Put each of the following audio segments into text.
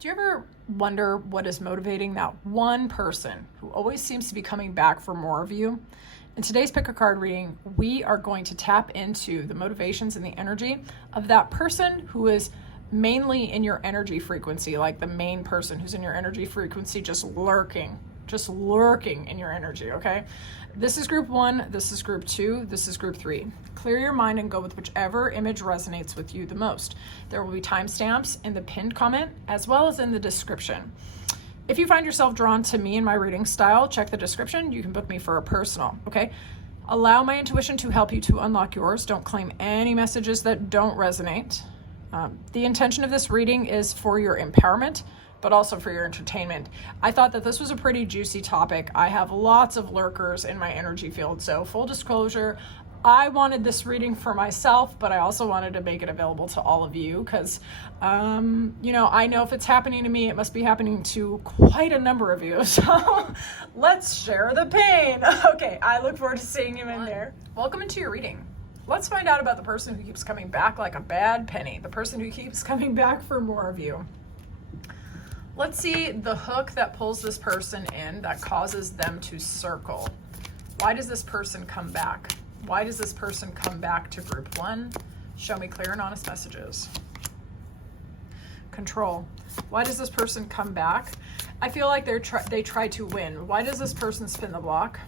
Do you ever wonder what is motivating that one person who always seems to be coming back for more of you? In today's pick a card reading, we are going to tap into the motivations and the energy of that person who is mainly in your energy frequency, like the main person who's in your energy frequency, just lurking in your energy, okay? This is group 1, this is group 2, this is group 3. Clear your mind and go with whichever image resonates with you the most. There will be timestamps in the pinned comment as well as in the description. If you find yourself drawn to me and my reading style, check the description. You can book me for a personal, okay? Allow my intuition to help you to unlock yours. Don't claim any messages that don't resonate. The intention of this reading is for your empowerment, but also for your entertainment. I thought that this was a pretty juicy topic. I have lots of lurkers in my energy field, so full disclosure, I wanted this reading for myself, but I also wanted to make it available to all of you because, I know if it's happening to me, it must be happening to quite a number of you. So let's share the pain. Okay, I look forward to seeing you in there. Welcome into your reading. Let's find out about the person who keeps coming back like a bad penny, the person who keeps coming back for more of you. Let's see the hook that pulls this person in that causes them to circle. Why does this person come back? Why does this person come back to group 1? Show me clear and honest messages. Control. Why does this person come back? I feel like they try to win. Why does this person spin the block?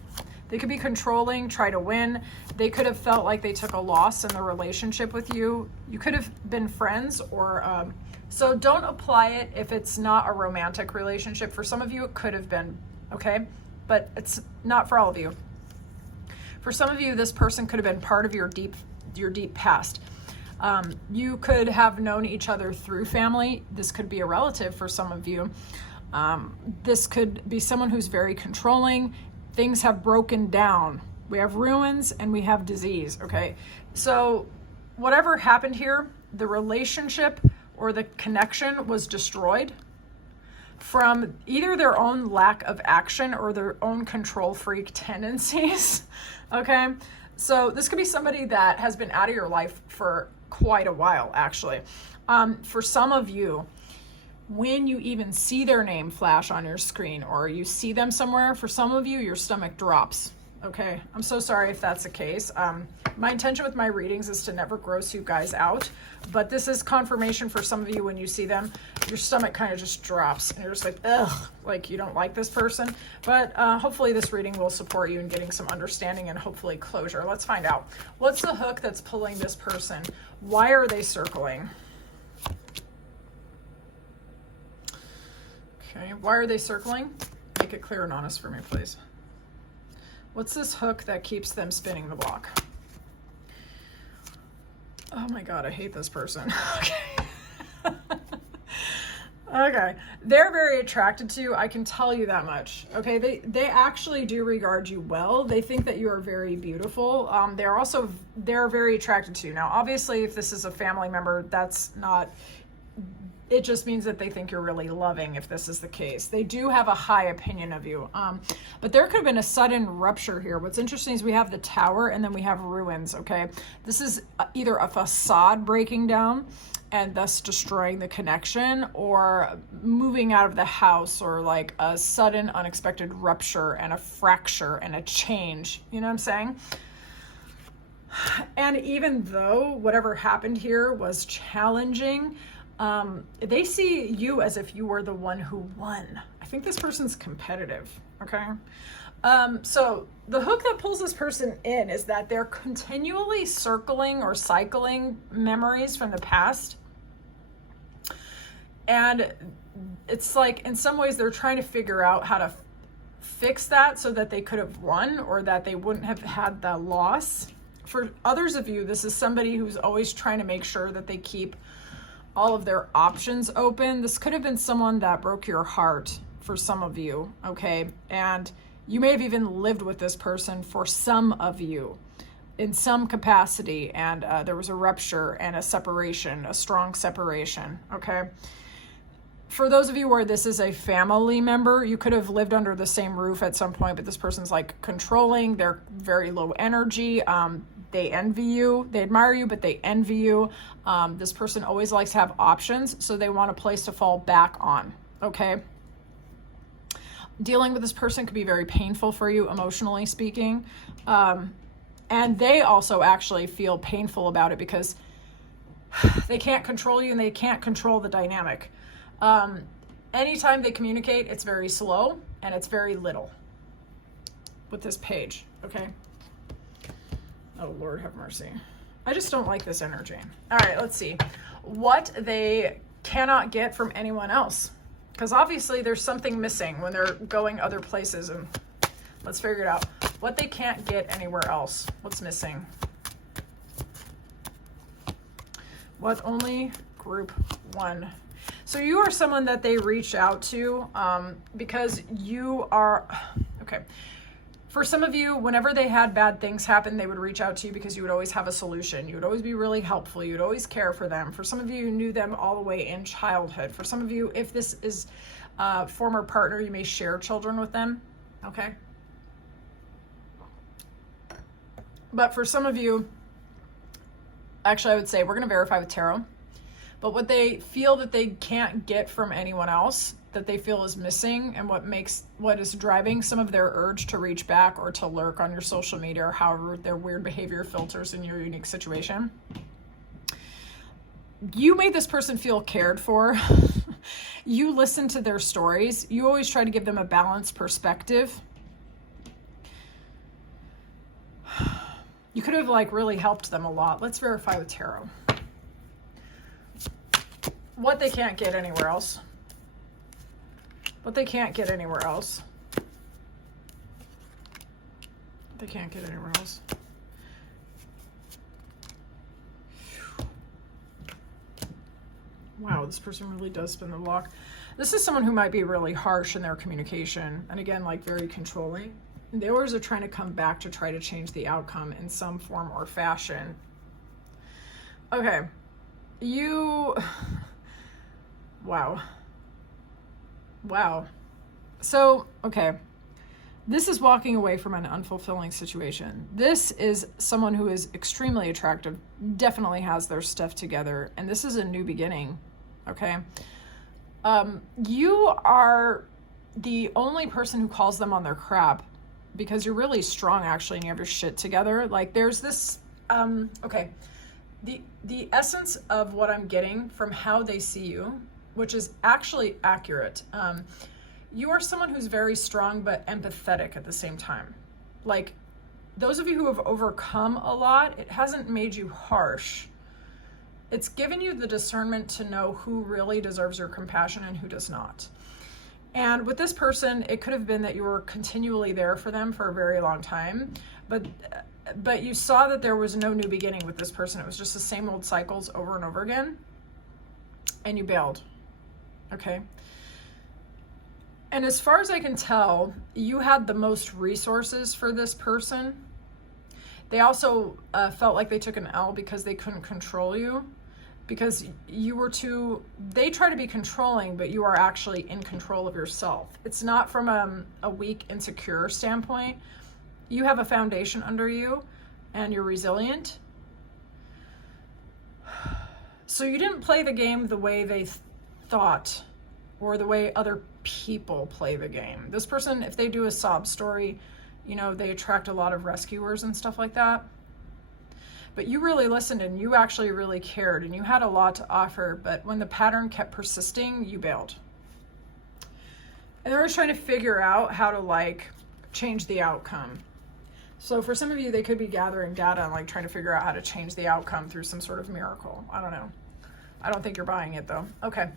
They could be controlling, try to win. They could have felt like they took a loss in the relationship with you. You could have been friends or... So don't apply it if it's not a romantic relationship. For some of you, it could have been, okay? But it's not for all of you. For some of you, this person could have been part of your deep past. You could have known each other through family. This could be a relative for some of you. This could be someone who's very controlling. Things have broken down. We have ruins and we have disease, okay? So whatever happened here, the relationship or the connection was destroyed from either their own lack of action or their own control freak tendencies, okay? So this could be somebody that has been out of your life for quite a while, actually. For some of you, when you even see their name flash on your screen or you see them somewhere, for some of you, your stomach drops. Okay, I'm so sorry if that's the case. My intention with my readings is to never gross you guys out, but this is confirmation for some of you. When you see them, your stomach kind of just drops and you're just like, ugh, like you don't like this person. But hopefully this reading will support you in getting some understanding and hopefully closure. Let's find out. What's the hook that's pulling this person? Why are they circling? Okay, why are they circling? Make it clear and honest for me, please. What's this hook that keeps them spinning the block? Oh my God, I hate this person. Okay. Okay. They're very attracted to you. I can tell you that much. Okay. They actually do regard you well. They think that you are very beautiful. They're very attracted to you. Now, obviously, if this is a family member, that's not... It just means that they think you're really loving if this is the case. They do have a high opinion of you. But there could have been a sudden rupture here. What's interesting is we have the tower and then we have ruins, okay? This is either a facade breaking down and thus destroying the connection, or moving out of the house, or like a sudden unexpected rupture and a fracture and a change. You know what I'm saying? And even though whatever happened here was challenging, they see you as if you were the one who won. I think this person's competitive, okay? So the hook that pulls this person in is that they're continually circling or cycling memories from the past. And it's like, in some ways, they're trying to figure out how to fix that so that they could have won or that they wouldn't have had the loss. For others of you, this is somebody who's always trying to make sure that they keep all of their options open. This could have been someone that broke your heart for some of you, okay? And you may have even lived with this person for some of you in some capacity, and there was a rupture and a separation, a strong separation, okay? For those of you where this is a family member, you could have lived under the same roof at some point, but this person's like controlling. They're very low energy. They envy you. They admire you, but they envy you. This person always likes to have options, so they want a place to fall back on, okay? Dealing with this person could be very painful for you, emotionally speaking. And they also actually feel painful about it because they can't control you and they can't control the dynamic. Anytime they communicate, it's very slow and it's very little with this page, okay? Oh, Lord have mercy. I just don't like this energy. All right, let's see. What they cannot get from anyone else. Because obviously there's something missing when they're going other places. And let's figure it out. What they can't get anywhere else. What's missing? What only group 1. So you are someone that they reach out to because you are... Okay. For some of you, whenever they had bad things happen, they would reach out to you because you would always have a solution. You would always be really helpful. You would always care for them. For some of you, you knew them all the way in childhood. For some of you, if this is a former partner, you may share children with them, okay? But for some of you, actually, I would say we're going to verify with tarot. But what they feel that they can't get from anyone else, that they feel is missing, and what is driving some of their urge to reach back or to lurk on your social media, or however their weird behavior filters in your unique situation. You made this person feel cared for. You listen to their stories. You always try to give them a balanced perspective. You could have like really helped them a lot. Let's verify with tarot. What they can't get anywhere else. What they can't get anywhere else. They can't get anywhere else. Wow, this person really does spin the block. This is someone who might be really harsh in their communication. And again, like very controlling. They always are trying to come back to try to change the outcome in some form or fashion. Okay. Wow. Wow. So, okay. This is walking away from an unfulfilling situation. This is someone who is extremely attractive, definitely has their stuff together, and this is a new beginning, okay? You are the only person who calls them on their crap because you're really strong, actually, and you have your shit together. Like, there's this, okay. The essence of what I'm getting from how they see you, which is actually accurate. You are someone who's very strong but empathetic at the same time. Like, those of you who have overcome a lot, it hasn't made you harsh. It's given you the discernment to know who really deserves your compassion and who does not. And with this person, it could have been that you were continually there for them for a very long time, but you saw that there was no new beginning with this person. It was just the same old cycles over and over again, and you bailed. Okay. And as far as I can tell, you had the most resources for this person. They also felt like they took an L because they couldn't control you, because you were they try to be controlling, but you are actually in control of yourself. It's not from a weak, insecure standpoint. You have a foundation under you and you're resilient. So you didn't play the game the way they thought or the way other people play the game. This person, if they do a sob story, you know, they attract a lot of rescuers and stuff like that. But you really listened and you actually really cared and you had a lot to offer, but when the pattern kept persisting, you bailed. And they're just trying to figure out how to like change the outcome. So for some of you, they could be gathering data and like trying to figure out how to change the outcome through some sort of miracle. I don't know. I don't think you're buying it though. Okay.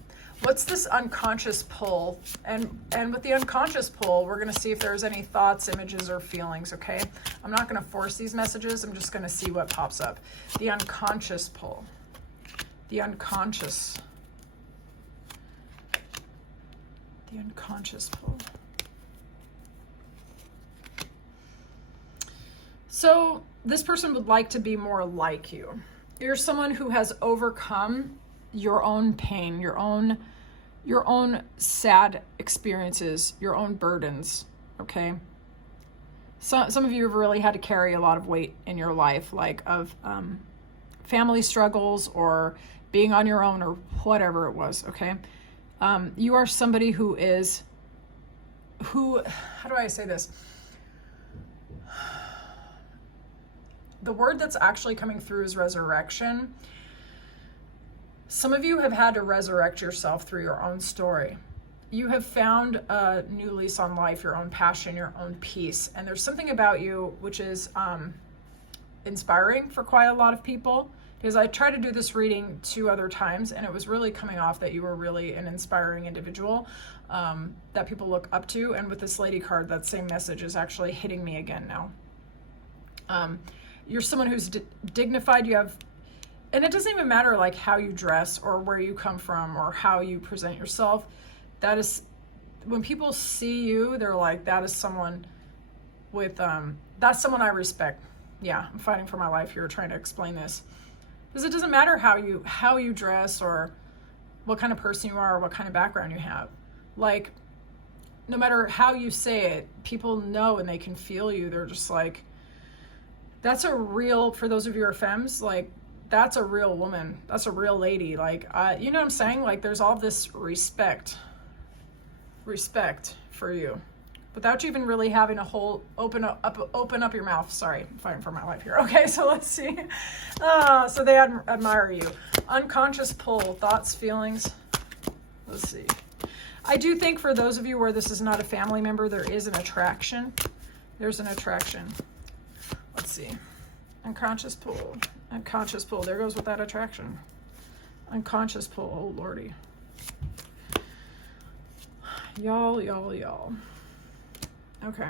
What's this unconscious pull? And with the unconscious pull, we're going to see if there's any thoughts, images, or feelings, okay? I'm not going to force these messages. I'm just going to see what pops up. The unconscious pull. The unconscious. The unconscious pull. So this person would like to be more like you. You're someone who has overcome your own pain, your own your own sad experiences, your own burdens, okay? So, some of you have really had to carry a lot of weight in your life, like of family struggles or being on your own or whatever it was, okay? You are somebody who, how do I say this? The word that's actually coming through is resurrection. Some of you have had to resurrect yourself through your own story. You have found a new lease on life, your own passion, your own peace. And there's something about you which is inspiring for quite a lot of people, because I tried to do this reading 2 other times and it was really coming off that you were really an inspiring individual that people look up to. And with this lady card, that same message is actually hitting me again now. You're someone who's dignified. You have, and it doesn't even matter like how you dress or where you come from or how you present yourself. That is, when people see you, they're like, that is someone with, that's someone I respect. Yeah, I'm fighting for my life here trying to explain this. Because it doesn't matter how you dress or what kind of person you are or what kind of background you have. Like, no matter how you say it, people know and they can feel you. They're just like, that's a real, for those of you who are femmes, like, that's a real woman. That's a real lady. Like, you know what I'm saying? Like, there's all this respect for you without you even really having a whole open up your mouth. Sorry, I'm fighting for my life here. Okay, so let's see. So they admire you. Unconscious pull, thoughts, feelings. Let's see. I do think for those of you where this is not a family member, there is an attraction. There's an attraction. Let's see. Unconscious pull. Unconscious pull. There goes with that attraction. Unconscious pull. Oh, Lordy. Y'all. Okay.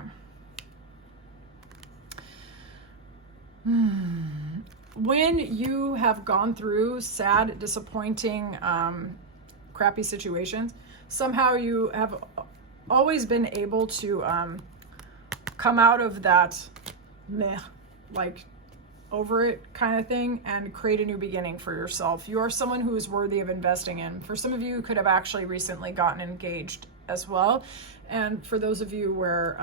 When you have gone through sad, disappointing, crappy situations, somehow you have always been able to come out of that meh, like over it kind of thing, and create a new beginning for yourself. You are someone who is worthy of investing in. For some of you, could have actually recently gotten engaged as well. And for those of you where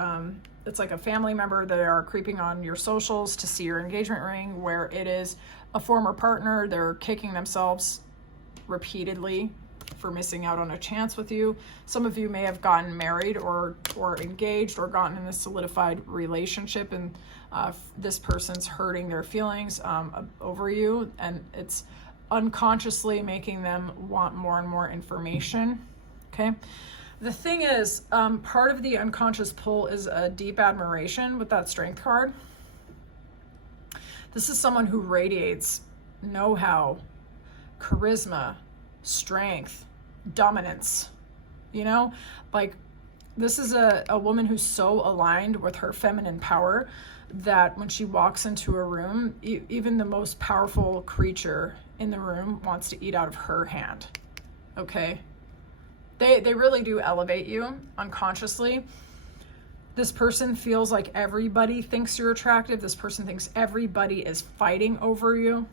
it's like a family member that are creeping on your socials to see your engagement ring, where it is a former partner, they're kicking themselves repeatedly for missing out on a chance with you. Some of you may have gotten married or engaged or gotten in a solidified relationship, and this person's hurting their feelings over you, and it's unconsciously making them want more and more information. Okay. The thing is, part of the unconscious pull is a deep admiration with that strength card. This is someone who radiates know-how, charisma, strength, dominance. You know, like, this is a woman who's so aligned with her feminine power that when she walks into a room, even the most powerful creature in the room wants to eat out of her hand. Okay? They really do elevate you unconsciously. This person feels like everybody thinks you're attractive. This person thinks everybody is fighting over you.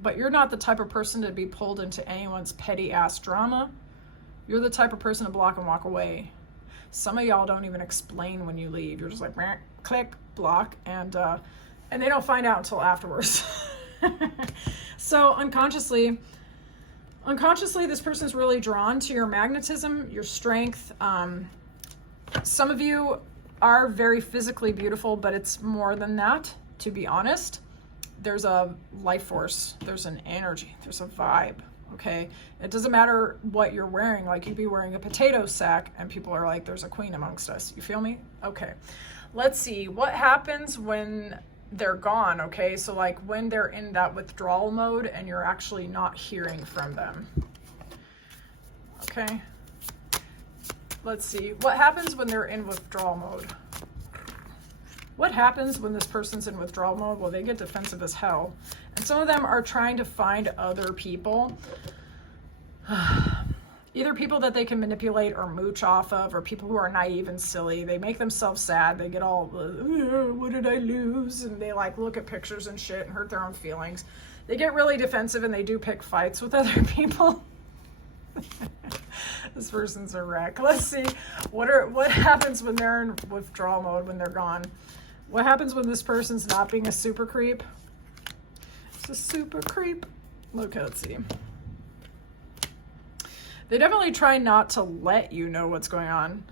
But you're not the type of person to be pulled into anyone's petty ass drama. You're the type of person to block and walk away. Some of y'all don't even explain when you leave. You're just like, meh, click, block, and they don't find out until afterwards. So unconsciously, this person's really drawn to your magnetism, your strength. Some of you are very physically beautiful, but it's more than that, to be honest. There's a life force, there's an energy, there's a vibe, okay? It doesn't matter what you're wearing. Like, you'd be wearing a potato sack and people are like, there's a queen amongst us. You feel me? Okay. Let's see. What happens when they're gone, okay? So like when they're in that withdrawal mode and you're actually not hearing from them. Okay. Let's see. What happens when they're in withdrawal mode? What happens when this person's in withdrawal mode? Well, they get defensive as hell. And some of them are trying to find other people. Either people that they can manipulate or mooch off of, or people who are naive and silly. They make themselves sad. They get all, what did I lose? And they like look at pictures and shit and hurt their own feelings. They get really defensive and they do pick fights with other people. This person's a wreck. Let's see. What happens when they're in withdrawal mode, when they're gone? What happens when this person's not being a super creep? It's a super creep. Look, let's see. They definitely try not to let you know what's going on.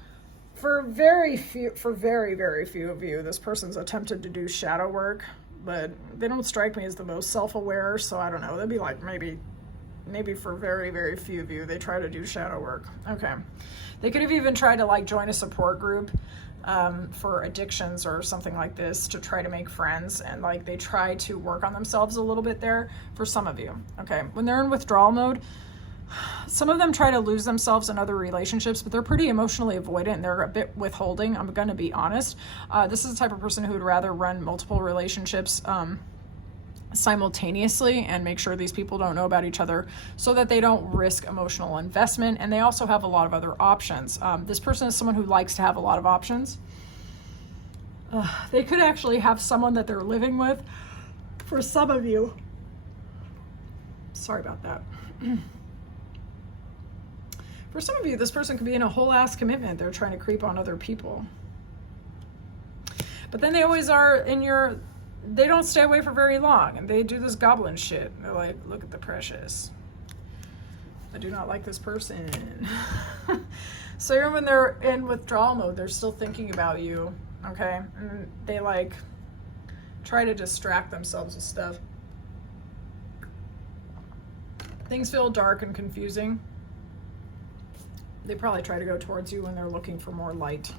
For very, very few of you, this person's attempted to do shadow work, but they don't strike me as the most self-aware, so I don't know. That'd be like maybe for very, very few of you, they try to do shadow work. Okay. They could have even tried to like join a support group for addictions or something like this to try to make friends, and like they try to work on themselves a little bit there for some of you. Okay. When they're in withdrawal mode, some of them try to lose themselves in other relationships, but they're pretty emotionally avoidant and they're a bit withholding. I'm going to be honest. This is the type of person who would rather run multiple relationships simultaneously and make sure these people don't know about each other so that they don't risk emotional investment. And they also have a lot of other options. This person is someone who likes to have a lot of options. They could actually have someone that they're living with. For some of you, sorry about that. For some of you, this person could be in a whole ass commitment. They're trying to creep on other people. But then they always are they don't stay away for very long, and they do this goblin shit. They're like, look at the precious. I do not like this person. So even when they're in withdrawal mode, they're still thinking about you, okay? And they like try to distract themselves with stuff. Things feel dark and confusing. They probably try to go towards you when they're looking for more light.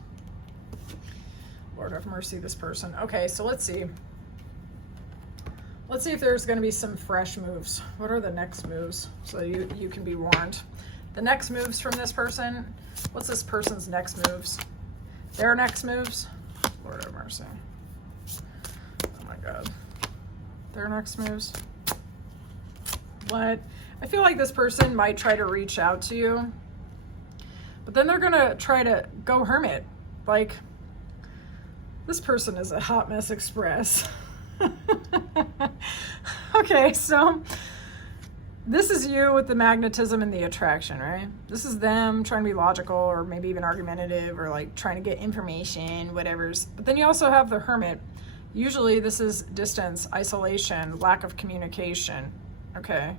Lord have mercy, this person. Okay, so let's see. Let's see if there's going to be some fresh moves. What are the next moves? So you can be warned. The next moves from this person. What's this person's next moves? Their next moves? Lord have mercy. Oh my God. Their next moves? What? I feel like this person might try to reach out to you, but then they're going to try to go hermit. Like, this person is a hot mess express. Okay, so this is you with the magnetism and the attraction, right? This is them trying to be logical or maybe even argumentative or like trying to get information, whatever's. But then you also have the hermit. Usually this is distance, isolation, lack of communication, okay?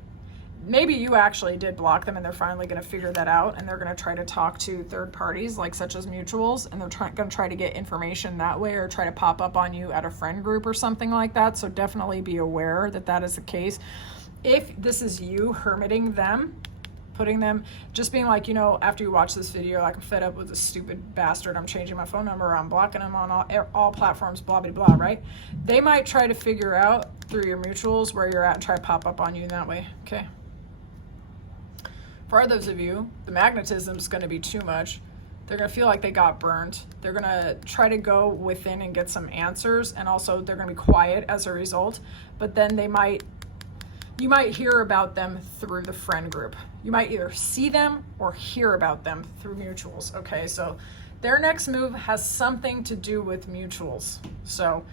Maybe you actually did block them and they're finally going to figure that out, and they're going to try to talk to third parties, like such as mutuals, and they're going to try to get information that way or try to pop up on you at a friend group or something like that. So definitely be aware that that is the case. If this is you hermiting them, putting them, just being like, you know, after you watch this video, like, I'm fed up with this stupid bastard, I'm changing my phone number, I'm blocking him on all platforms, blah, blah, blah, right? They might try to figure out through your mutuals where you're at and try to pop up on you in that way, okay? For those of you, the magnetism is going to be too much. They're going to feel like they got burned. They're going to try to go within and get some answers, and also they're going to be quiet as a result. But then you might hear about them through the friend group. You might either see them or hear about them through mutuals. Okay, so their next move has something to do with mutuals. So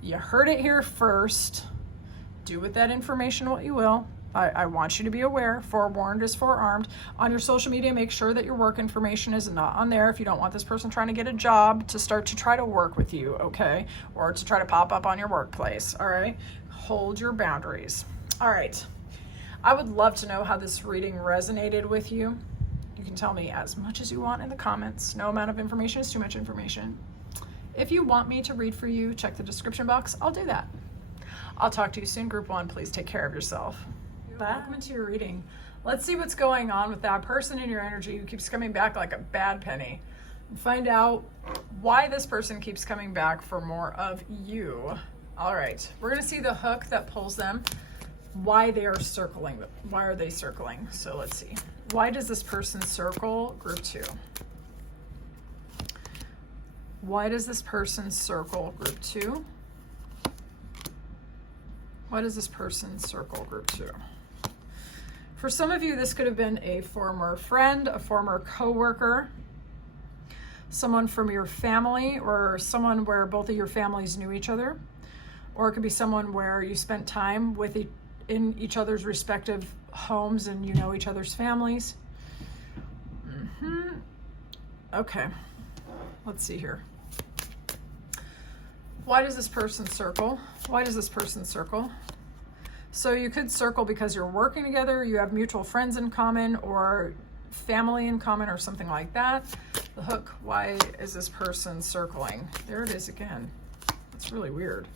you heard it here first. Do with that information what you will. I want you to be aware. Forewarned is forearmed. On your social media, make sure that your work information is not on there if you don't want this person trying to get a job to start to try to work with you, okay? Or to try to pop up on your workplace, all right? Hold your boundaries. All right. I would love to know how this reading resonated with you. You can tell me as much as you want in the comments. No amount of information is too much information. If you want me to read for you, check the description box. I'll do that. I'll talk to you soon. Group 1, please take care of yourself. Welcome into your reading. Let's see what's going on with that person in your energy who keeps coming back like a bad penny. Find out why this person keeps coming back for more of you. All right, we're going to see the hook that pulls them, why they are circling. Why are they circling? So let's see. Why does this person circle group 2? Why does this person circle group 2? Why does this person circle group 2? For some of you, this could have been a former friend, a former coworker, someone from your family, or someone where both of your families knew each other. Or it could be someone where you spent time in each other's respective homes and you know each other's families. Okay, let's see here. Why does this person circle? Why does this person circle? So you could circle because you're working together, you have mutual friends in common, or family in common, or something like that. The hook, why is this person circling? There it is again. It's really weird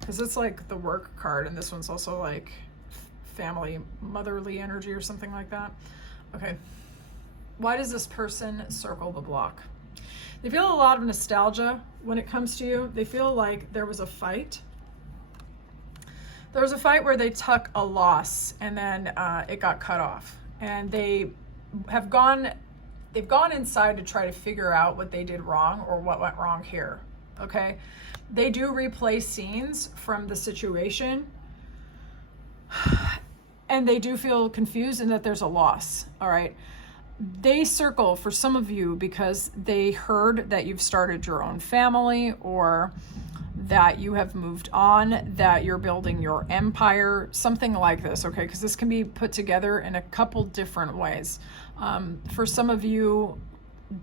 because it's like the work card, and this one's also like family, motherly energy or something like that. Okay. Why does this person circle the block? They feel a lot of nostalgia when it comes to you. They feel like there was a fight. There was a fight where they took a loss and then it got cut off. And they've gone inside to try to figure out what they did wrong or what went wrong here, okay? They do replay scenes from the situation, and they do feel confused and that there's a loss, all right? They circle for some of you because they heard that you've started your own family, or that you have moved on, that you're building your empire, something like this, okay? Because this can be put together in a couple different ways. For some of you,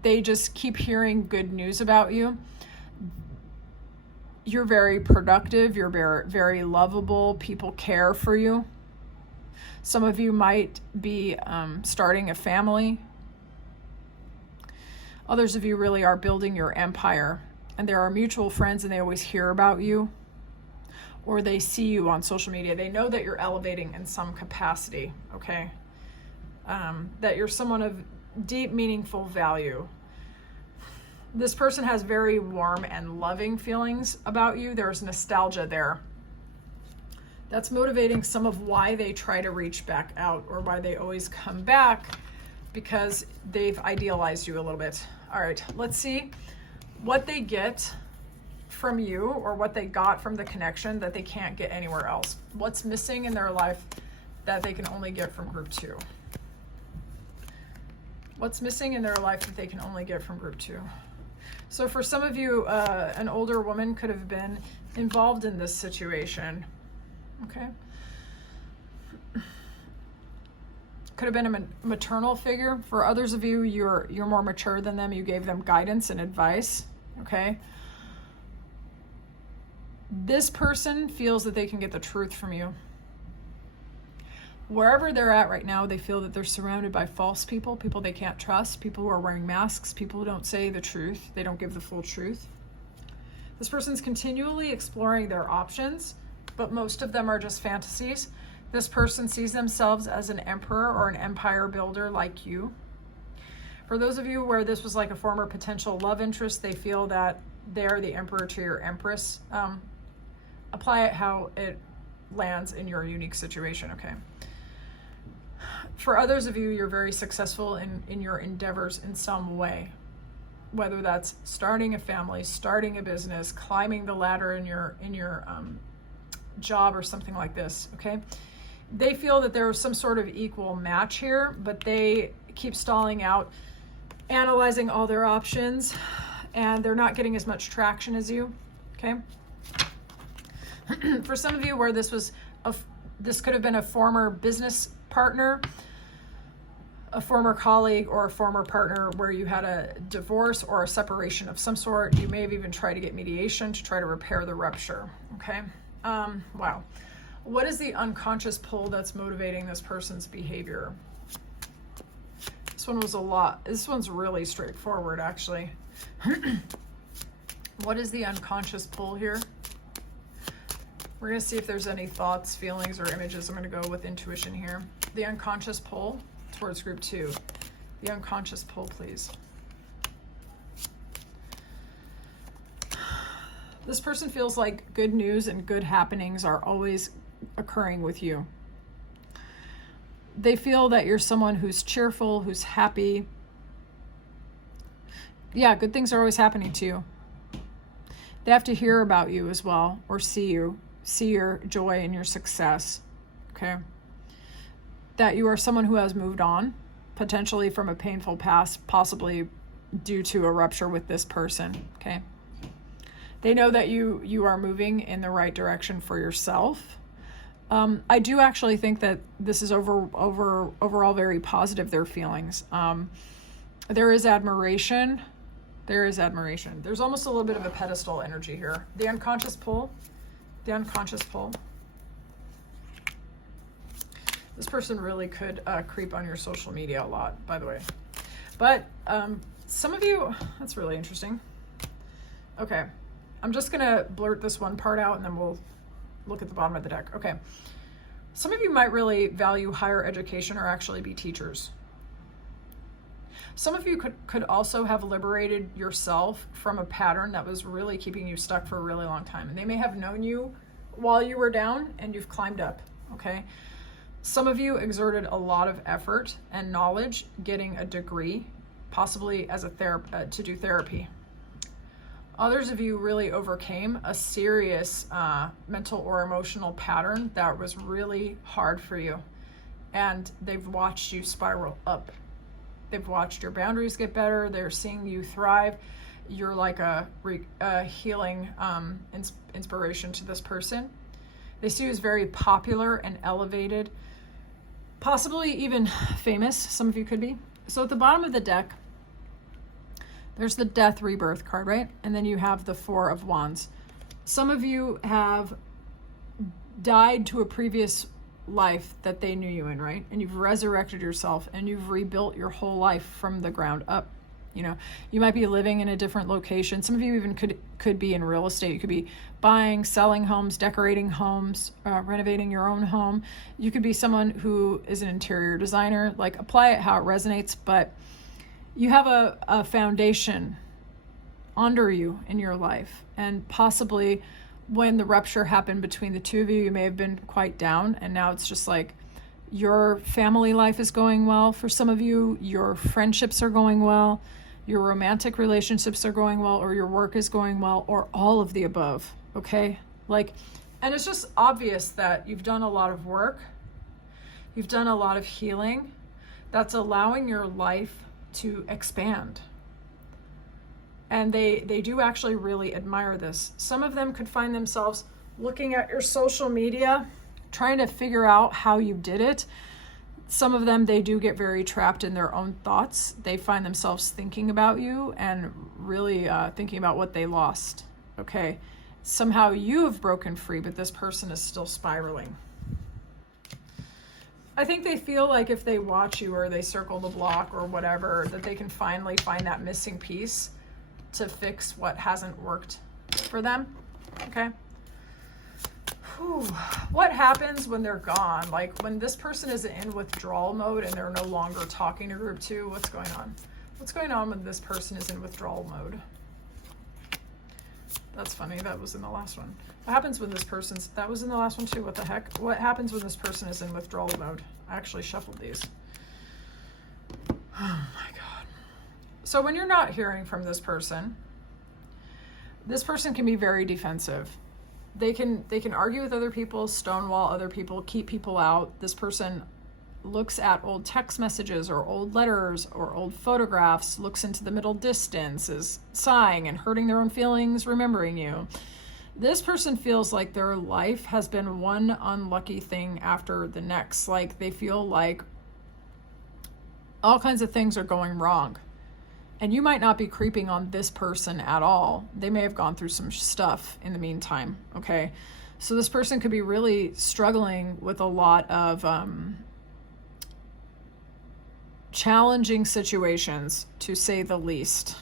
they just keep hearing good news about you. You're very productive, you're very, very lovable, people care for you. Some of you might be starting a family. Others of you really are building your empire. And there are mutual friends and they always hear about you, or they see you on social media. They know that you're elevating in some capacity, okay? That you're someone of deep, meaningful value. This person has very warm and loving feelings about you. There's nostalgia there. That's motivating some of why they try to reach back out, or why they always come back, because they've idealized you a little bit. All right, let's see what they get from you, or what they got from the connection that they can't get anywhere else. What's missing in their life that they can only get from group 2? What's missing in their life that they can only get from group 2? So for some of you, an older woman could have been involved in this situation, okay? Could have been a maternal figure. For others of you, you're more mature than them. You gave them guidance and advice, okay? This person feels that they can get the truth from you. Wherever they're at right now, they feel that they're surrounded by false people, people they can't trust, people who are wearing masks, people who don't say the truth, they don't give the full truth. This person's continually exploring their options, but most of them are just fantasies. This person sees themselves as an emperor or an empire builder like you. For those of you where this was like a former potential love interest, they feel that they're the emperor to your empress. Apply it how it lands in your unique situation, okay? For others of you, you're very successful in your endeavors in some way, whether that's starting a family, starting a business, climbing the ladder in your job, or something like this, okay? They feel that there's some sort of equal match here, but they keep stalling out, analyzing all their options, and they're not getting as much traction as you, okay? For some of you where this could have been a former business partner, a former colleague, or a former partner where you had a divorce or a separation of some sort. You may have even tried to get mediation to try to repair the rupture, okay? Wow. What is the unconscious pull that's motivating this person's behavior? This one was a lot. This one's really straightforward, actually. What is the unconscious pull here? We're going to see if there's any thoughts, feelings, or images. I'm going to go with intuition here. The unconscious pull towards group 2. The unconscious pull, please. This person feels like good news and good happenings are always occurring with you. They feel that you're someone who's cheerful, who's happy. Yeah, good things are always happening to you. They have to hear about you as well, or see your joy and your success, okay? That you are someone who has moved on, potentially from a painful past, possibly due to a rupture with this person, okay? They know that you are moving in the right direction for yourself. I do actually think that this is overall very positive, their feelings. There is admiration. There is admiration. There's almost a little bit of a pedestal energy here. The unconscious pull. The unconscious pull. This person really could creep on your social media a lot, by the way. But some of you, that's really interesting. Okay, I'm just gonna blurt this one part out and then we'll look at the bottom of the deck. Okay, some of you might really value higher education or actually be teachers. Some of you could also have liberated yourself from a pattern that was really keeping you stuck for a really long time. And they may have known you while you were down and you've climbed up, okay? Some of you exerted a lot of effort and knowledge getting a degree, possibly as a to do therapy. Others of you really overcame a serious mental or emotional pattern that was really hard for you. And they've watched you spiral up. They've watched your boundaries get better. They're seeing you thrive. You're like a healing inspiration to this person. They see you as very popular and elevated, possibly even famous. Some of you could be. So at the bottom of the deck, there's the Death Rebirth card, right? And then you have the Four of Wands. Some of you have died to a previous life that they knew you in, right? And you've resurrected yourself and you've rebuilt your whole life from the ground up. You know, you might be living in a different location. Some of you even could be in real estate. You could be buying, selling homes, decorating homes, renovating your own home. You could be someone who is an interior designer. Like, apply it how it resonates, but you have a foundation under you in your life. And possibly when the rupture happened between the two of you, you may have been quite down. And now it's just like your family life is going well. For some of you, your friendships are going well. Your romantic relationships are going well, or your work is going well, or all of the above, okay? Like, and it's just obvious that you've done a lot of work. You've done a lot of healing that's allowing your life to expand. And they do actually really admire this. Some of them could find themselves looking at your social media, trying to figure out how you did it. Some of them, they do get very trapped in their own thoughts. They find themselves thinking about you and really thinking about what they lost, okay? Somehow you have broken free, but this person is still spiraling. I think they feel like if they watch you or they circle the block or whatever, that they can finally find that missing piece to fix what hasn't worked for them, okay? Whew. What happens when they're gone? Like, when this person is in withdrawal mode and they're no longer talking to group two, what's going on? What's going on when this person is in withdrawal mode? That's funny, that was in the last one. What happens when this person's, that was in the last one too, what the heck? What happens when this person is in withdrawal mode? I actually shuffled these. Oh my God. So when you're not hearing from this person can be very defensive. They can argue with other people, stonewall other people, keep people out. This person looks at old text messages or old letters or old photographs, looks into the middle distance, is sighing and hurting their own feelings, remembering you. This person feels like their life has been one unlucky thing after the next. Like, they feel like all kinds of things are going wrong. And you might not be creeping on this person at all. They may have gone through some stuff in the meantime, okay? So this person could be really struggling with a lot of challenging situations, to say the least.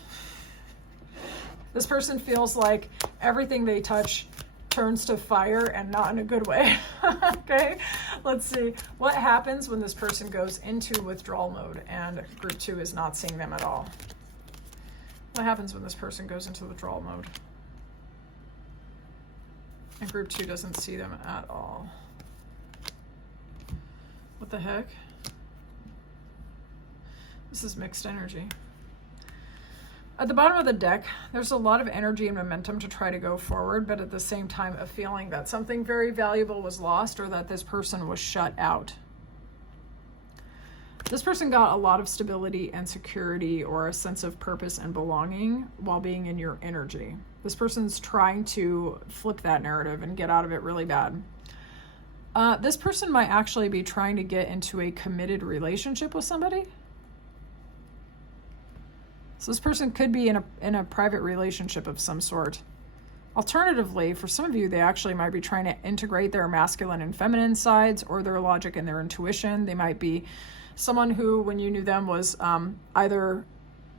This person feels like everything they touch turns to fire, and not in a good way. Okay, let's see. What happens when this person goes into withdrawal mode and group two is not seeing them at all? What happens when this person goes into withdrawal mode and group two doesn't see them at all? What the heck? This is mixed energy. At the bottom of the deck, there's a lot of energy and momentum to try to go forward, but at the same time, a feeling that something very valuable was lost or that this person was shut out. This person got a lot of stability and security or a sense of purpose and belonging while being in your energy. This person's trying to flip that narrative and get out of it really bad. This person might actually be trying to get into a committed relationship with somebody. So this person could be in a private relationship of some sort. Alternatively, for some of you, they actually might be trying to integrate their masculine and feminine sides, or their logic and their intuition. They might be someone who, when you knew them, was either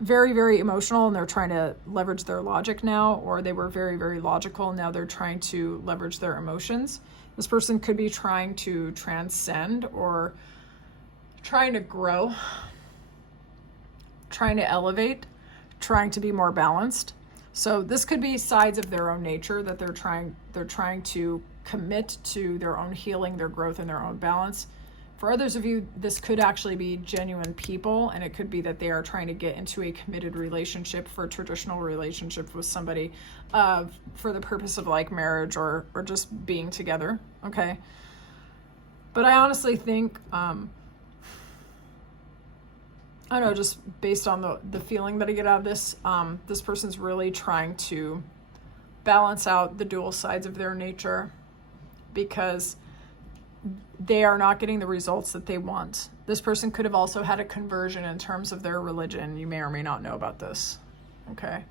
very, very emotional and they're trying to leverage their logic now, or they were very, very logical and now they're trying to leverage their emotions. This person could be trying to transcend or trying to grow, trying to elevate, trying to be more balanced. So this could be sides of their own nature that they're trying to commit to their own healing, their growth, and their own balance. For others of you, this could actually be genuine people, and it could be that they are trying to get into a committed relationship, for a traditional relationship with somebody, for the purpose of like marriage or just being together. Okay. But I honestly think, I don't know, just based on the feeling that I get out of this, this person's really trying to balance out the dual sides of their nature, because they are not getting the results that they want. This person could have also had a conversion in terms of their religion. You may or may not know about this. Okay.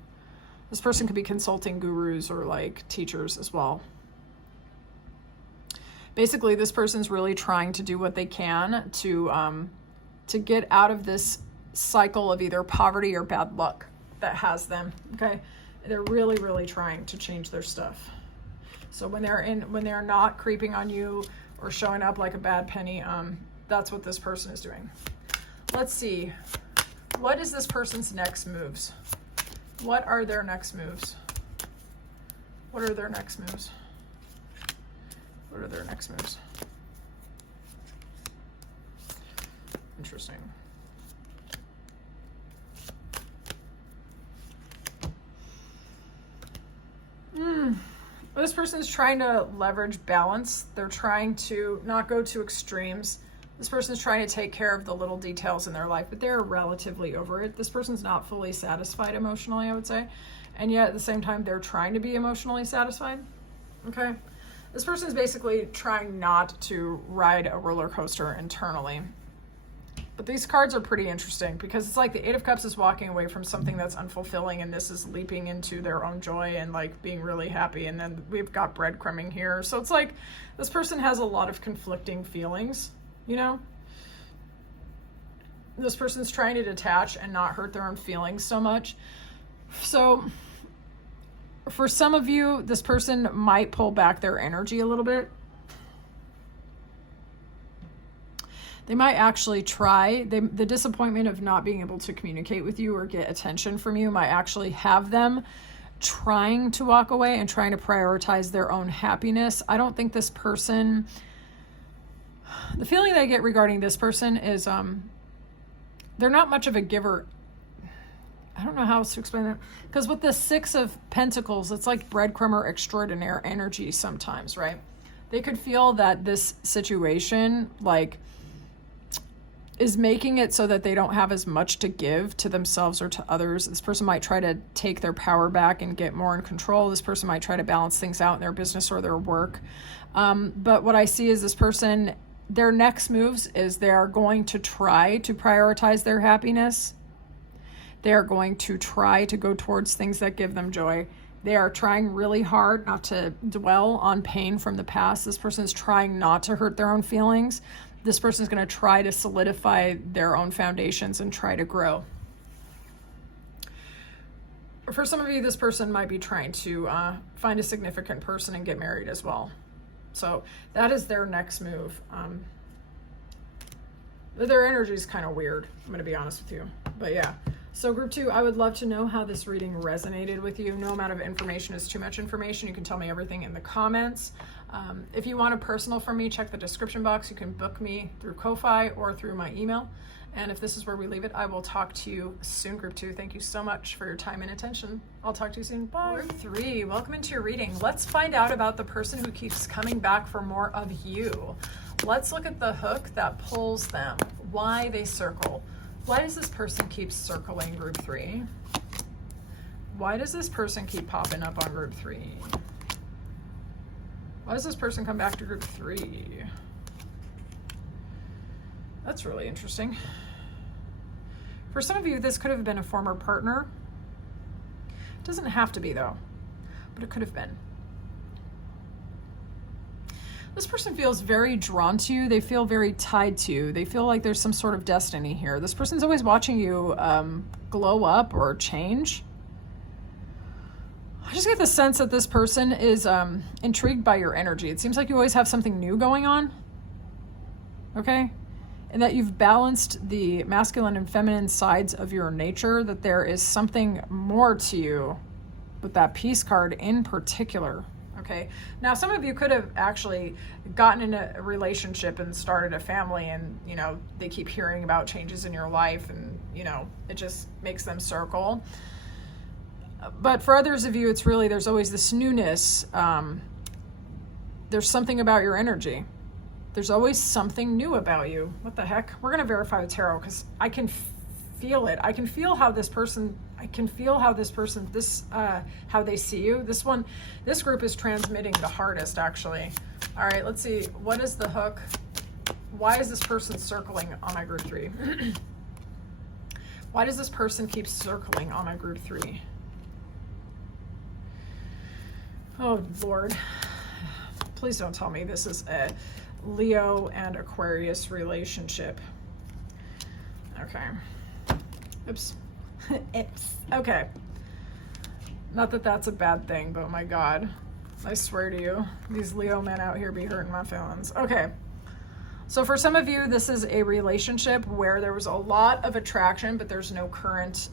This person could be consulting gurus or like teachers as well. Basically, this person's really trying to do what they can to get out of this cycle of either poverty or bad luck that has them. Okay. They're really, really trying to change their stuff. So when they're not creeping on you or showing up like a bad penny, that's what this person is doing. Let's see. What is this person's next moves? What are their next moves? What are their next moves? What are their next moves? Interesting. This person is trying to leverage balance. They're trying to not go to extremes. This person is trying to take care of the little details in their life, but they're relatively over it. This person's not fully satisfied emotionally, I would say. And yet at the same time, they're trying to be emotionally satisfied. Okay. This person is basically trying not to ride a roller coaster internally. But these cards are pretty interesting, because it's like the Eight of Cups is walking away from something that's unfulfilling, and this is leaping into their own joy and like being really happy. And then we've got breadcrumbing here. So it's like this person has a lot of conflicting feelings, you know? This person's trying to detach and not hurt their own feelings so much. So for some of you, this person might pull back their energy a little bit. They might actually try. The disappointment of not being able to communicate with you or get attention from you might actually have them trying to walk away and trying to prioritize their own happiness. I don't think this person, the feeling that I get regarding this person is they're not much of a giver. I don't know how else to explain that. Because with the Six of Pentacles, it's like breadcrumber extraordinaire energy sometimes, right? They could feel that this situation, like, is making it so that they don't have as much to give to themselves or to others. This person might try to take their power back and get more in control. This person might try to balance things out in their business or their work. But what I see is this person, their next moves is they are going to try to prioritize their happiness. They are going to try to go towards things that give them joy. They are trying really hard not to dwell on pain from the past. This person is trying not to hurt their own feelings. This person is going to try to solidify their own foundations and try to grow. For some of you, this person might be trying to find a significant person and get married as well. So that is their next move. Their energy is kind of weird, I'm going to be honest with you. But yeah. So group 2, I would love to know how this reading resonated with you. No amount of information is too much information. You can tell me everything in the comments. If you want a personal from me, check the description box. You can book me through Ko-Fi or through my email. And if this is where we leave it, I will talk to you soon, group 2. Thank you so much for your time and attention. I'll talk to you soon. Bye. Group 3, welcome into your reading. Let's find out about the person who keeps coming back for more of you. Let's look at the hook that pulls them, why they circle. Why does this person keep circling group 3? Why does this person keep popping up on group 3? Why does this person come back to group 3? That's really interesting. For some of you, this could have been a former partner. It doesn't have to be though, but it could have been. This person feels very drawn to you. They feel very tied to you. They feel like there's some sort of destiny here. This person's always watching you glow up or change. I just get the sense that this person is intrigued by your energy. It seems like you always have something new going on, okay? And that you've balanced the masculine and feminine sides of your nature, that there is something more to you with that Peace card in particular. Okay. Now, some of you could have actually gotten in a relationship and started a family, and, you know, they keep hearing about changes in your life, and, you know, it just makes them circle. But for others of you, it's really, there's always this newness. There's something about your energy. There's always something new about you. What the heck? We're going to verify with tarot because I can feel it. I can feel how this person, how they see you. This group is transmitting the hardest, actually. All right, let's see. What is the hook? Why is this person circling on my group 3? Why does this person keep circling on my group 3? Oh, Lord. Please don't tell me this is a Leo and Aquarius relationship. Okay. Oops. Oops. Okay. Not that that's a bad thing, but my God, I swear to you, these Leo men out here be hurting my feelings. Okay. So for some of you, this is a relationship where there was a lot of attraction, but there's no current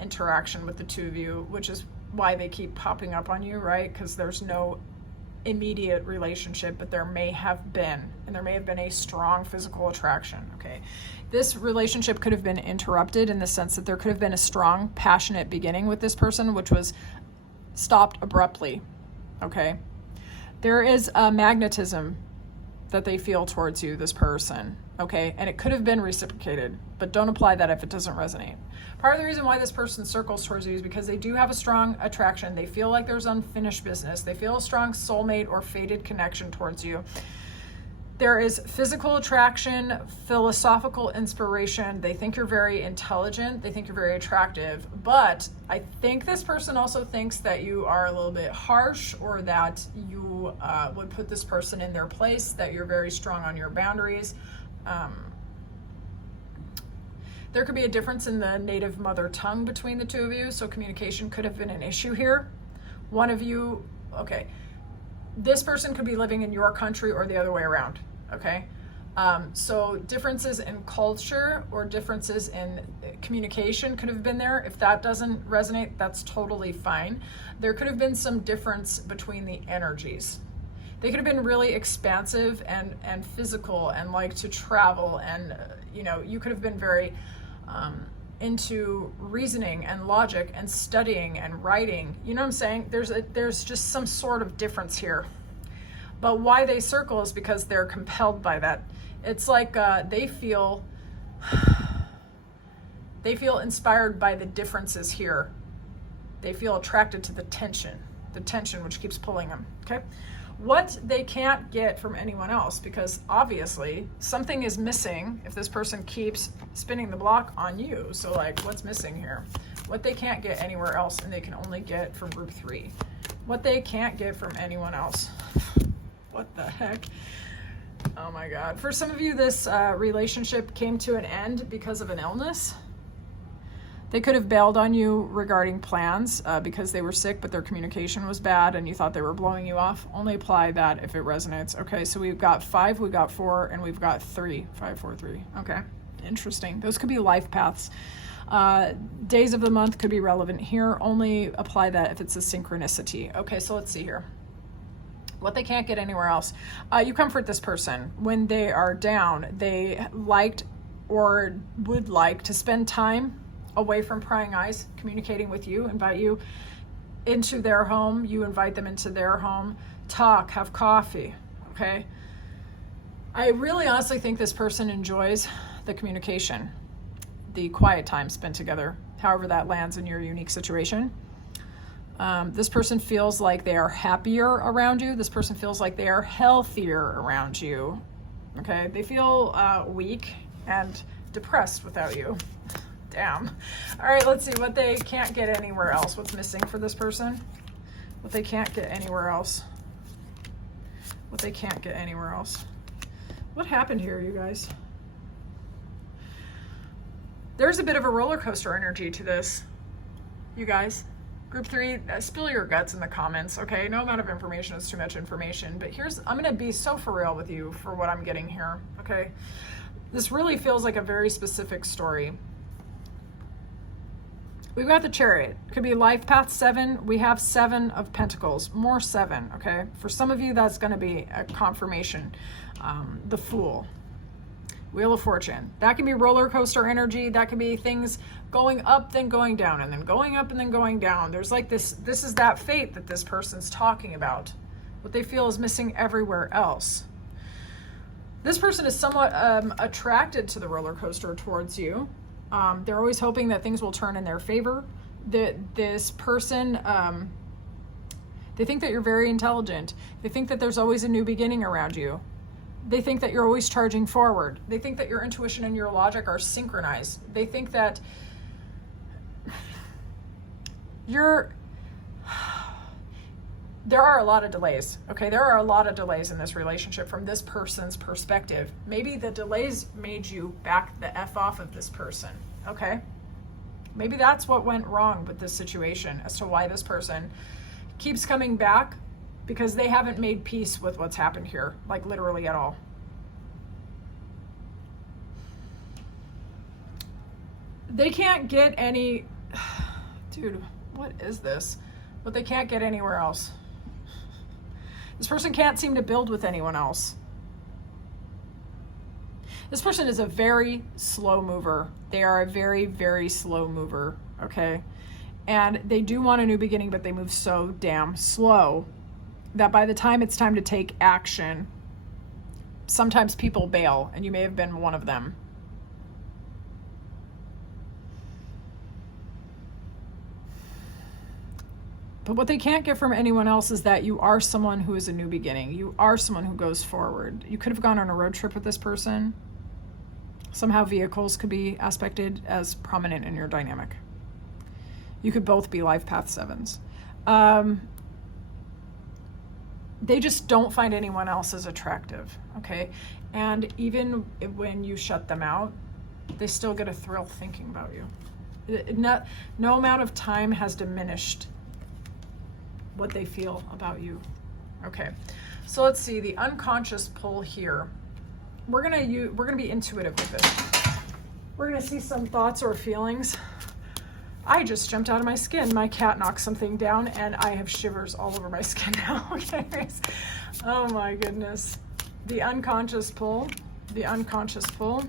interaction with the two of you, which is why they keep popping up on you, right? Because there's no immediate relationship, but there may have been, and there may have been a strong physical attraction. Okay, this relationship could have been interrupted in the sense that there could have been a strong, passionate beginning with this person, which was stopped abruptly. Okay, there is a magnetism that they feel towards you, this person. Okay, and it could have been reciprocated, but don't apply that if it doesn't resonate. Part of the reason why this person circles towards you is because they do have a strong attraction. They feel like there's unfinished business. They feel a strong soulmate or fated connection towards you. There is physical attraction, philosophical inspiration. They think you're very intelligent. They think you're very attractive. But I think this person also thinks that you are a little bit harsh, or that you would put this person in their place, that you're very strong on your boundaries. There could be a difference in the native mother tongue between the two of you, so communication could have been an issue here. One of you, okay, this person could be living in your country or the other way around, okay? So differences in culture or differences in communication could have been there. If that doesn't resonate, that's totally fine. There could have been some difference between the energies. They could have been really expansive and physical and like to travel, and you know, you could have been very into reasoning and logic and studying and writing. You know what I'm saying? There's just some sort of difference here. But why they circle is because they're compelled by that. It's like they feel inspired by the differences here. They feel attracted to the tension which keeps pulling them. Okay. What they can't get from anyone else, because obviously something is missing if this person keeps spinning the block on you. So like, what's missing here? What they can't get anywhere else, and they can only get from group 3. What they can't get from anyone else. What the heck? Oh my God. For some of you, this relationship came to an end because of an illness. They could have bailed on you regarding plans because they were sick, but their communication was bad and you thought they were blowing you off. Only apply that if it resonates. Okay, so we've got 5, we've got 4, and we've got 3. 5, 4, 3. Okay, interesting. Those could be life paths. Days of the month could be relevant here. Only apply that if it's a synchronicity. Okay, so let's see here. What they can't get anywhere else. You comfort this person. When they are down, they liked or would like to spend time away from prying eyes, communicating with you, invite you into their home, you invite them into their home, talk, have coffee, okay? I really honestly think this person enjoys the communication, the quiet time spent together, however that lands in your unique situation. This person feels like they are happier around you. This person feels like they are healthier around you, okay? They feel weak and depressed without you. Damn. All right, let's see what they can't get anywhere else. What's missing for this person? What they can't get anywhere else. What they can't get anywhere else. What happened here, you guys? There's a bit of a roller coaster energy to this, you guys. Group 3, spill your guts in the comments, okay? No amount of information is too much information, but I'm gonna be so for real with you for what I'm getting here, okay? This really feels like a very specific story. We've got the Chariot. Could be life path 7. We have 7 of Pentacles, more 7, okay? For some of you, that's gonna be a confirmation. The Fool. Wheel of Fortune. That can be roller coaster energy. That can be things going up, then going down, and then going up and then going down. There's like this is that fate that this person's talking about. What they feel is missing everywhere else. This person is somewhat attracted to the roller coaster towards you. They're always hoping that things will turn in their favor. This person, they think that you're very intelligent. They think that there's always a new beginning around you. They think that you're always charging forward. They think that your intuition and your logic are synchronized. They think that there are a lot of delays, okay? There are a lot of delays in this relationship from this person's perspective. Maybe the delays made you back the F off of this person, okay? Maybe that's what went wrong with this situation as to why this person keeps coming back, because they haven't made peace with what's happened here, like literally at all. They can't get any, dude, what is this? But they can't get anywhere else. This person can't seem to build with anyone else. This person is a very slow mover. They are a very, very slow mover, okay? And they do want a new beginning, but they move so damn slow that by the time it's time to take action, sometimes people bail, and you may have been one of them. But what they can't get from anyone else is that you are someone who is a new beginning. You are someone who goes forward. You could have gone on a road trip with this person. Somehow vehicles could be aspected as prominent in your dynamic. You could both be life path 7s. They just don't find anyone else as attractive, okay? And even when you shut them out, they still get a thrill thinking about you. No amount of time has diminished what they feel about you. Okay, so let's see the unconscious pull here. We're gonna be intuitive with this. We're gonna see some thoughts or feelings. I just jumped out of my skin. My cat knocked something down and I have shivers all over my skin now. Okay. Oh my goodness. The unconscious pull. The unconscious pull.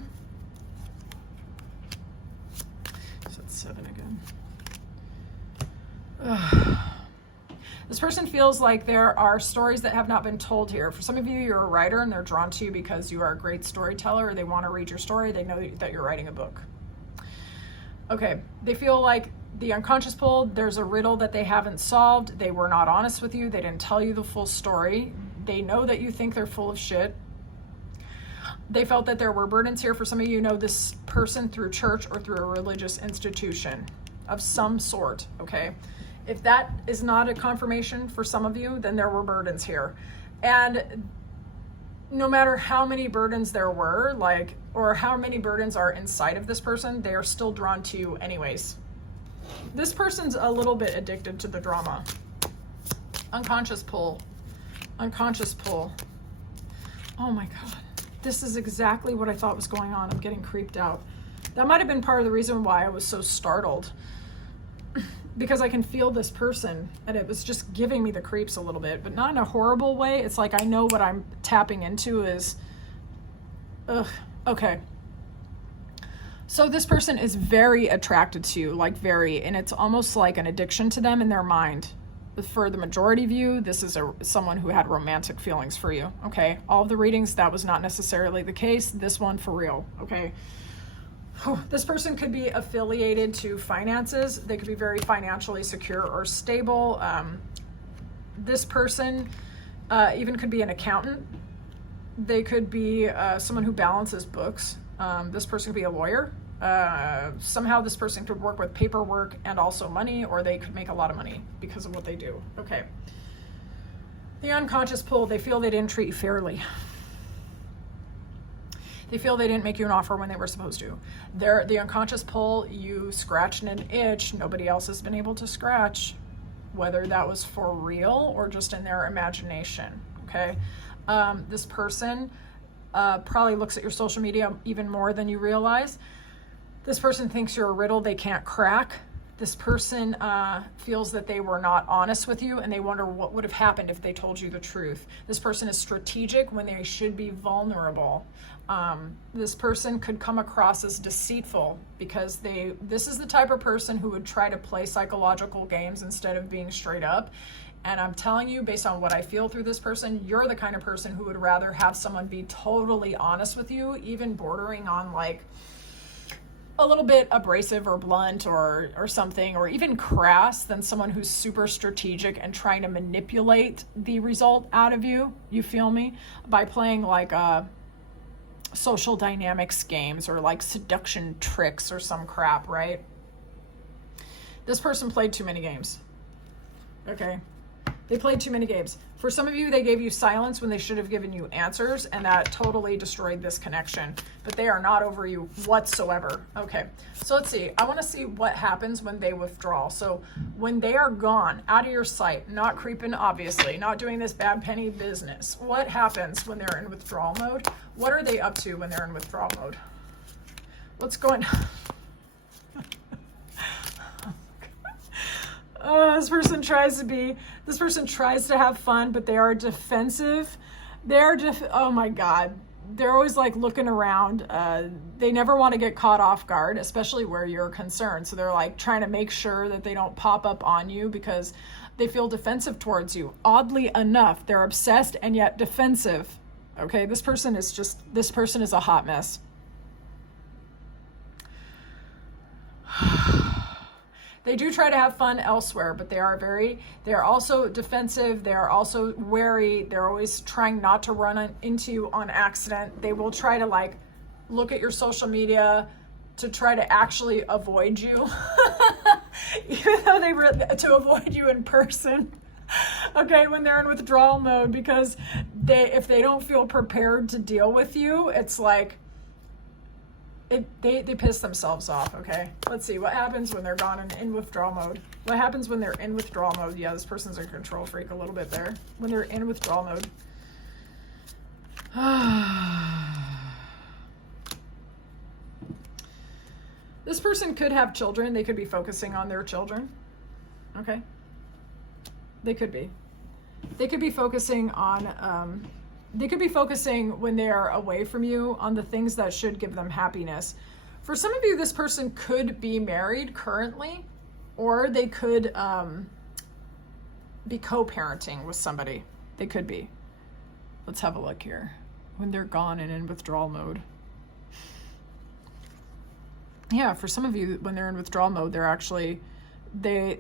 So it's 7 again. Ugh. This person feels like there are stories that have not been told here. For some of you, you're a writer and they're drawn to you because you are a great storyteller. Or they want to read your story. They know that you're writing a book. Okay, they feel like the unconscious pull, there's a riddle that they haven't solved. They were not honest with you. They didn't tell you the full story. They know that you think they're full of shit. They felt that there were burdens here. For some of you, know this person through church or through a religious institution of some sort, okay? If that is not a confirmation for some of you, then there were burdens here. And no matter how many burdens there were, or how many burdens are inside of this person, they are still drawn to you anyways. This person's a little bit addicted to the drama. Unconscious pull. Unconscious pull. Oh my God. This is exactly what I thought was going on. I'm getting creeped out. That might have been part of the reason why I was so startled. Because I can feel this person and it was just giving me the creeps a little bit, but not in a horrible way. It's like I know what I'm tapping into is, ugh, okay. So this person is very attracted to you, and it's almost like an addiction to them in their mind. For the majority of you, this is someone who had romantic feelings for you, okay? All of the readings, that was not necessarily the case. This one, for real, okay? This person could be affiliated to finances. They could be very financially secure or stable. This person even could be an accountant. They could be someone who balances books. This person could be a lawyer. Somehow this person could work with paperwork and also money, or they could make a lot of money because of what they do. Okay. The unconscious pull, they feel they didn't treat you fairly. They feel they didn't make you an offer when they were supposed to. The unconscious pull, you scratched an itch nobody else has been able to scratch, whether that was for real or just in their imagination, okay? This person probably looks at your social media even more than you realize. This person thinks you're a riddle they can't crack. This person feels that they were not honest with you, and they wonder what would have happened if they told you the truth. This person is strategic when they should be vulnerable. This person could come across as deceitful because this is the type of person who would try to play psychological games instead of being straight up. And I'm telling you, based on what I feel through this person, you're the kind of person who would rather have someone be totally honest with you, even bordering on like a little bit abrasive or blunt or something, or even crass, than someone who's super strategic and trying to manipulate the result out of you. You feel me? By playing like social dynamics games or like seduction tricks or some crap, right? This person played too many games. Okay. They played too many games. For some of you, they gave you silence when they should have given you answers, and that totally destroyed this connection. But they are not over you whatsoever. Okay, so let's see. I want to see what happens when they withdraw. So when they are gone, out of your sight, not creeping, obviously, not doing this bad penny business. What happens when they're in withdrawal mode? What are they up to when they're in withdrawal mode? What's going on? This person tries to have fun, but they are defensive. Oh my God. They're always like looking around. They never want to get caught off guard, especially where you're concerned. So they're like trying to make sure that they don't pop up on you because they feel defensive towards you. Oddly enough, they're obsessed and yet defensive. Okay, this person is a hot mess. They do try to have fun elsewhere, but they are also defensive. They are also wary. They're always trying not to run into you on accident. They will try to like look at your social media to try to actually avoid you, even though to avoid you in person. Okay, when they're in withdrawal mode, because if they don't feel prepared to deal with you, it's like, they piss themselves off. Okay, let's see what happens when they're gone and in withdrawal mode. What happens when they're in withdrawal mode? Yeah, this person's a control freak a little bit there. When they're in withdrawal mode. This person could have children. They could be focusing on their children. Okay, they could be. They could be focusing on they could be focusing when they are away from you on the things that should give them happiness. For some of you, this person could be married currently, or they could be co-parenting with somebody. They could be. Let's have a look here. When they're gone and in withdrawal mode. Yeah, for some of you, when they're in withdrawal mode,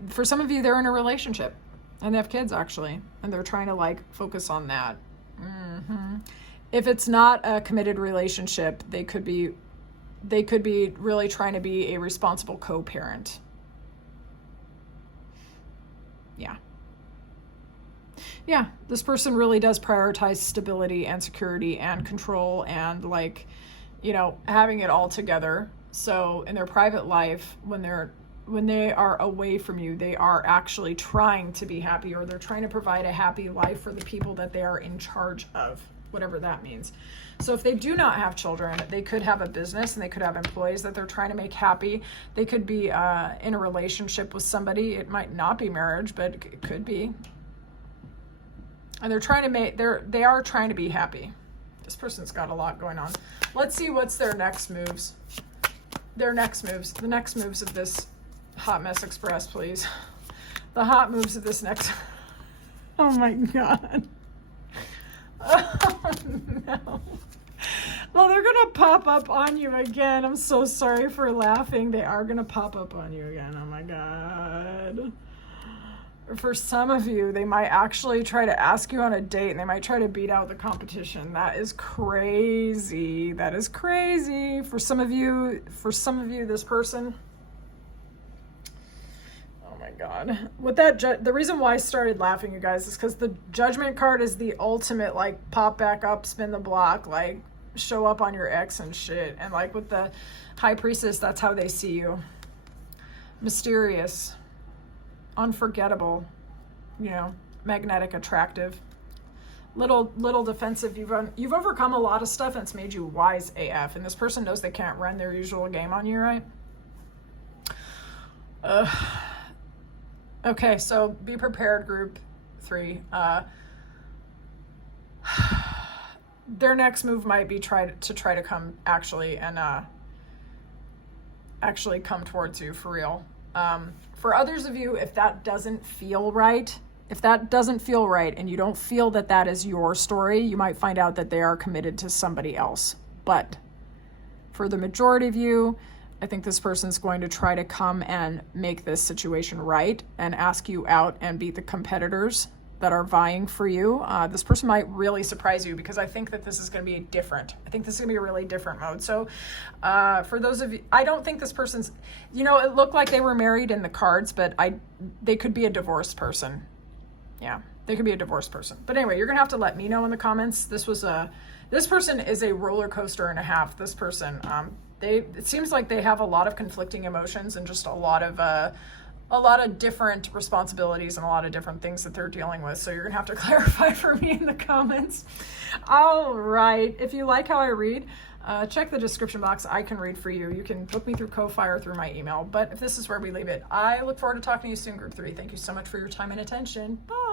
for some of you, they're in a relationship and they have kids actually, and they're trying to like focus on that. If it's not a committed relationship, they could be really trying to be a responsible co-parent. Yeah, this person really does prioritize stability and security and control and like, having it all together. So in their private life, when they are away from you, they are actually trying to be happy, or they're trying to provide a happy life for the people that they are in charge of, whatever that means. So if they do not have children, they could have a business and they could have employees that they're trying to make happy. They could be in a relationship with somebody. It might not be marriage, but it could be. And they are trying to be happy. This person's got a lot going on. Let's see what's their next moves. The next moves of this Hot Mess Express, please. The hot moves of this next. Oh my God. Oh no. Well, they're gonna pop up on you again. I'm so sorry for laughing. They are gonna pop up on you again. Oh my God. For some of you, they might actually try to ask you on a date, and they might try to beat out the competition. That is crazy. That is crazy. For some of you, this person, oh my God. With that, the reason why I started laughing, you guys, is because the Judgment card is the ultimate, like, pop back up, spin the block, like, show up on your ex and shit. And like with the High Priestess, that's how they see you. Mysterious, unforgettable, you know, magnetic, attractive, little defensive. You've overcome a lot of stuff, and it's made you wise AF. And this person knows they can't run their usual game on you, right? Okay, so be prepared, group 3. Their next move might be try to come actually come towards you for real. For others of you, if that doesn't feel right, and you don't feel that that is your story, you might find out that they are committed to somebody else. But for the majority of you, I think this person's going to try to come and make this situation right and ask you out and beat the competitors that are vying for you. This person might really surprise you, because I think that this is going to be different. I think this is going to be a really different mode. So for those of you, I don't think this person's, you know, it looked like they were married in the cards, but they could be a divorced person. Yeah, they could be a divorced person. But anyway, you're going to have to let me know in the comments. This person is a roller coaster and a half. This person, it seems like they have a lot of conflicting emotions and just a lot of different responsibilities and a lot of different things that they're dealing with. So you're gonna have to clarify for me in the comments. All right, if you like how I read, check the description box. I can read for you. You can book me through Ko-Fi or through my email. But if this is where we leave it, I look forward to talking to you soon, group 3. Thank you so much for your time and attention. Bye.